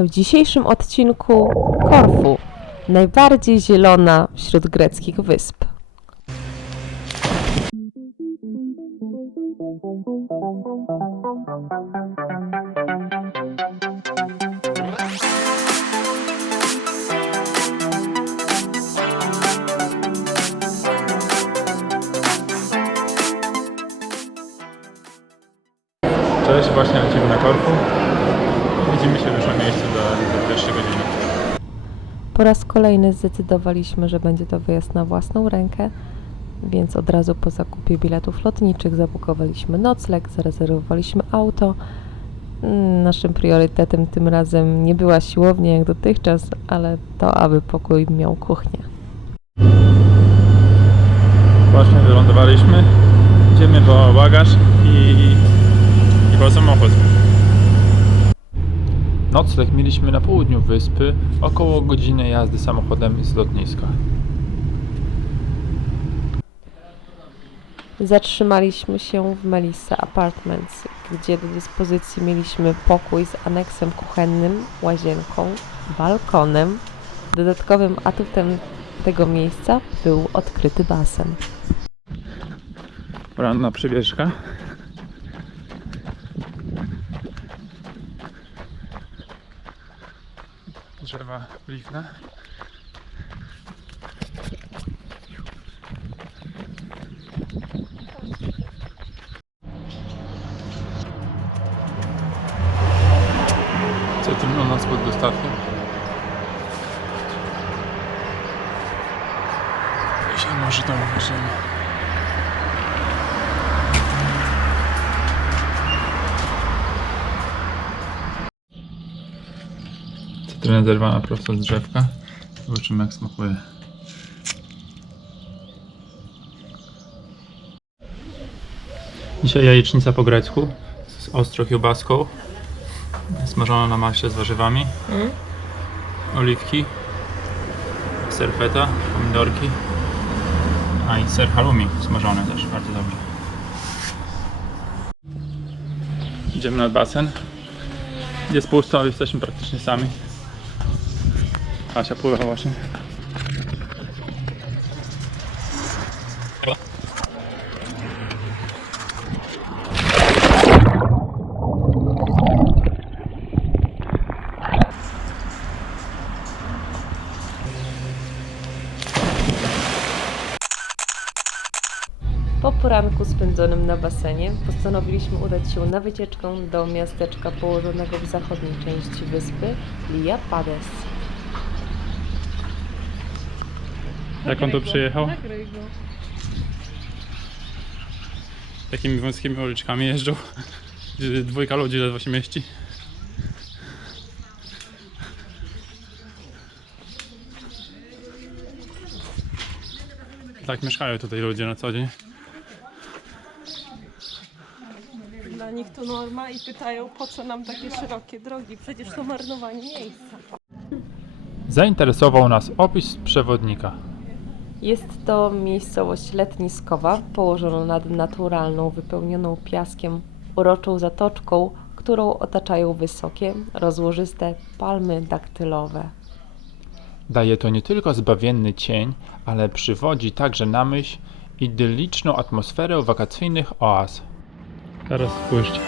W dzisiejszym odcinku Korfu, najbardziej zielona wśród greckich wysp. Cześć, właśnie lecimy na korpu. Widzimy się już na miejscu do, do pierwszej godziny. Po raz kolejny zdecydowaliśmy, że będzie to wyjazd na własną rękę, więc od razu po zakupie biletów lotniczych zabukowaliśmy nocleg, zarezerwowaliśmy auto. Naszym priorytetem tym razem nie była siłownia jak dotychczas, ale to, aby pokój miał kuchnię. Właśnie wylądowaliśmy. Idziemy po bagaż i, i po samochód. Nocleg mieliśmy na południu wyspy, około godziny jazdy samochodem z lotniska. Zatrzymaliśmy się w Melissa Apartments, gdzie do dyspozycji mieliśmy pokój z aneksem kuchennym, łazienką, balkonem. Dodatkowym atutem tego miejsca był odkryty basen. Poranna przebieżka. Drzewa oliwne. Centrum u nas pod dostatkiem. Się może tam uważamy. Cytryna zerwana prosto z drzewka. Zobaczymy jak smakuje. Dzisiaj jajecznica po grecku z ostrą kiełbaską. Smażona na maśle z warzywami. Oliwki. Ser feta, pomidorki. A i ser halloumi smażony też, bardzo dobrze. Idziemy nad basen. Jest pusto, jesteśmy praktycznie sami. Asia pływa właśnie. Po poranku spędzonym na basenie postanowiliśmy udać się na wycieczkę do miasteczka położonego w zachodniej części wyspy Lia Pades. Jak on tu przyjechał? Takimi wąskimi uliczkami jeżdżą. Dwójka ludzi ledwo się mieści. Tak mieszkają tutaj ludzie na co dzień. Dla nich to norma i pytają, po co nam takie szerokie drogi, przecież to marnowanie miejsca. Zainteresował nas opis przewodnika. Jest to miejscowość letniskowa, położona nad naturalną, wypełnioną piaskiem, uroczą zatoczką, którą otaczają wysokie, rozłożyste palmy daktylowe. Daje to nie tylko zbawienny cień, ale przywodzi także na myśl idylliczną atmosferę wakacyjnych oaz. Teraz spójrzcie.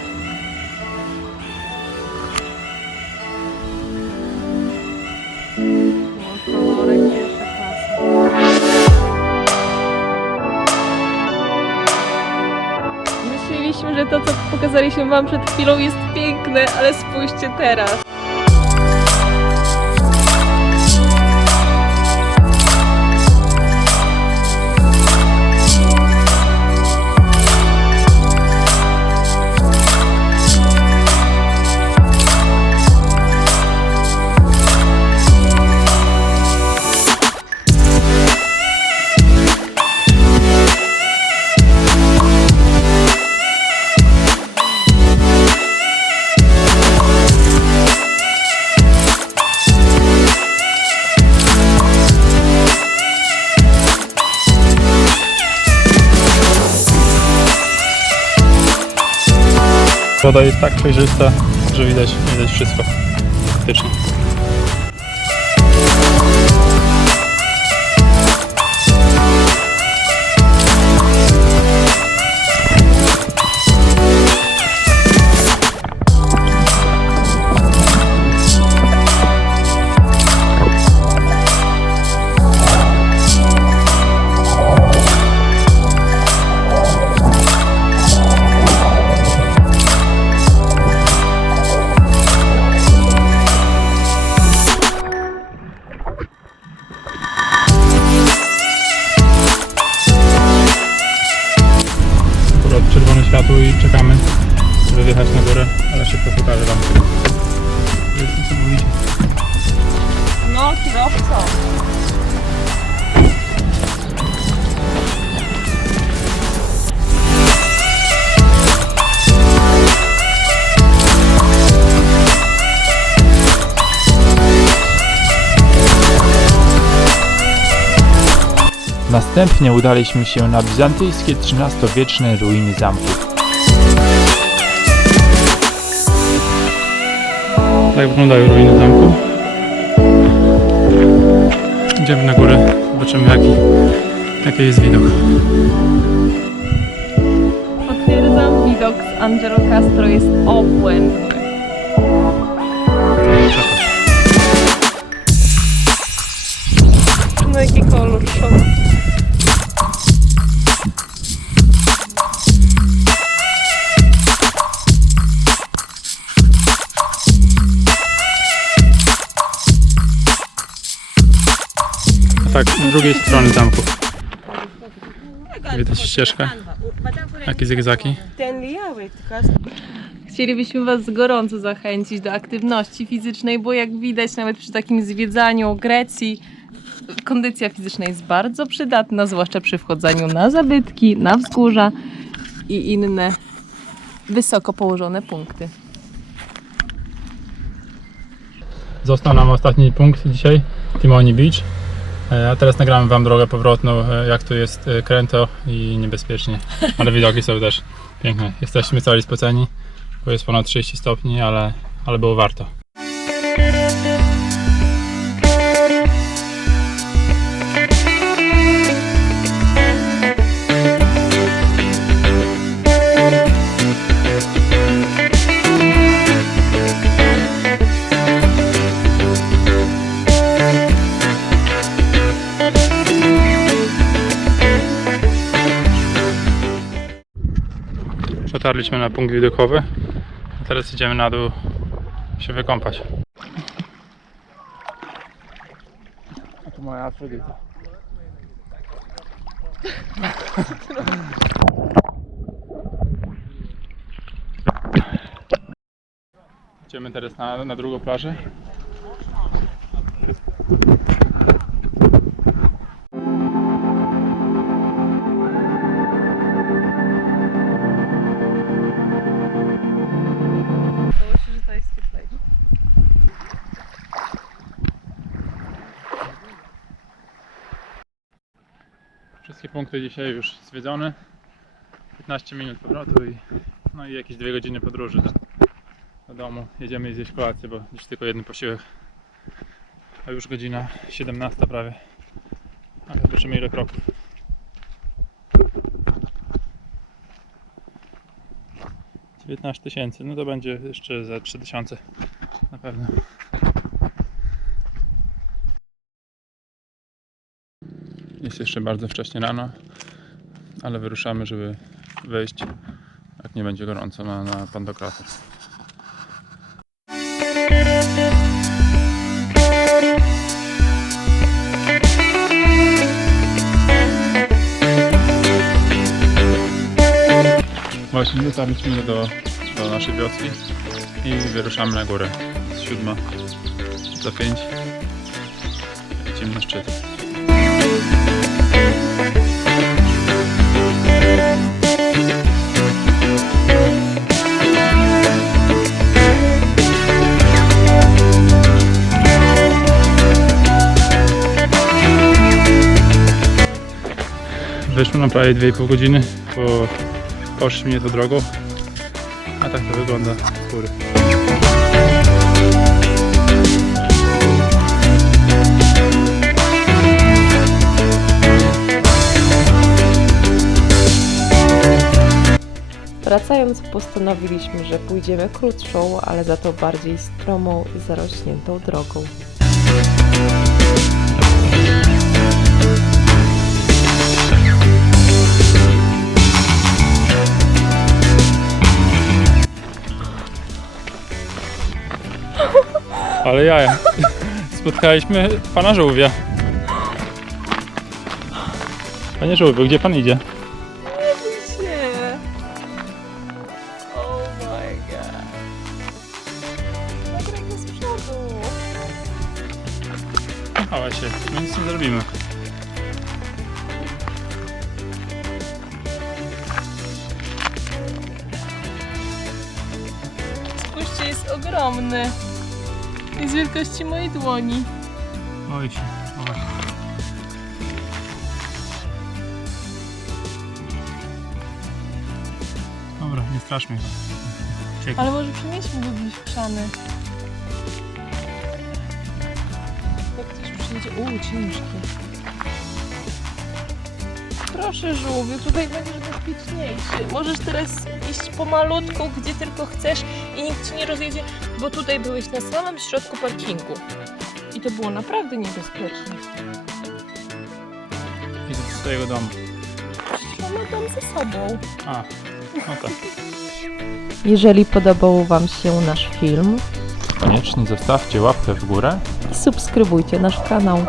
Pokazaliśmy wam przed chwilą jest piękne, ale spójrzcie teraz. Woda jest tak przejrzysta, że widać, widać wszystko. fantastyczne. I czekamy, żeby wjechać na górę, ale szybko pokażę Wam. Jest niesamowicie. No, kierowco. Następnie udaliśmy się na bizantyjskie XIII-wieczne ruiny zamku. Tak wyglądają ruiny zamku. Idziemy na górę, zobaczymy jaki, jaki jest widok. Potwierdzam, widok z Angelo Castro jest obłędny. Drugiej strony zamku. Widać ścieżkę. Jakie zygzaki. Chcielibyśmy Was gorąco zachęcić do aktywności fizycznej, bo jak widać nawet przy takim zwiedzaniu Grecji, kondycja fizyczna jest bardzo przydatna, zwłaszcza przy wchodzeniu na zabytki, na wzgórza i inne wysoko położone punkty. Został nam ostatni punkt dzisiaj, Timoni Beach. E, A teraz nagramy Wam drogę powrotną, e, jak tu jest e, kręto i niebezpiecznie. Ale widoki są też piękne. Jesteśmy cali spoceni, bo jest ponad 30 stopni, ale, ale było warto. Dotarliśmy na punkt widokowy, a teraz idziemy na dół się wykąpać. A tu moja Afrodyta. Idziemy teraz na, na drugą plażę. Wszystkie punkty dzisiaj już zwiedzone. 15 minut powrotu i, no i jakieś 2 godziny podróży do, do domu. Jedziemy zjeść kolację, bo dziś tylko jeden posiłek. A już godzina 17 prawie. Ale zobaczymy ile kroków. Tysięcy, no to będzie jeszcze za 3000 na pewno. Jeszcze bardzo wcześnie rano, ale wyruszamy, żeby wejść, jak nie będzie gorąco, na, na Pandokrator. Właśnie dotarliśmy do, do naszej wioski i wyruszamy na górę. Z siódma za pięć. Lecimy na szczyt. nam prawie 2,5 godziny, bo poszli mnie to drogą, a tak to wygląda z góry. Wracając postanowiliśmy, że pójdziemy krótszą, ale za to bardziej stromą i zarośniętą drogą. Ale ja. Spotkaliśmy pana żółwia. Panie żółwiu, gdzie pan idzie? Nie. Oh my z przodu. My nic nie zrobimy. Spójrzcie, jest ogromny. Jest wielkości mojej dłoni. Oj się, oj. Dobra, nie straszmy go. Uciekaj. Ale może przenieśmy go gdzieś krzany. Jak ktoś przyjdzie... Uuu, ciężki. Proszę żółwiu, tutaj będziesz bezpieczniejszy. Możesz teraz iść pomalutku, gdzie tylko chcesz i nikt ci nie rozjedzie, bo tutaj byłeś na samym środku parkingu. I to było naprawdę niebezpieczne. Idę do swojego domu. Mamy tam ze sobą. A, no tak. Jeżeli podobał Wam się nasz film, Koniecznie zostawcie łapkę w górę subskrybujcie nasz kanał.